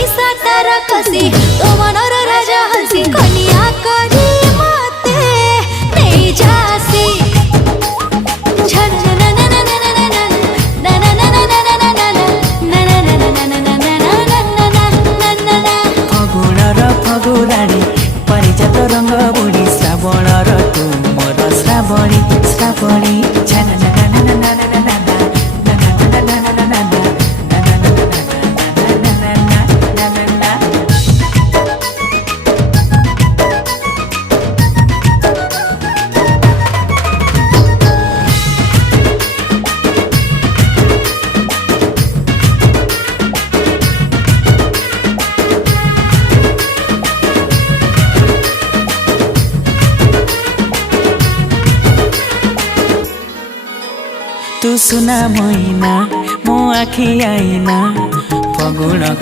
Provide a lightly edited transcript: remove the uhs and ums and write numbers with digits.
पैसा तारा कसी तो मनर राजा हसी कनिया करी मते नहीं जासी फगुणर फगुराणी परिजात रंग बुढी श्रावणर तुमर श्रावणी श्रावणी तू सुना मैना मो आखि आईना फगुण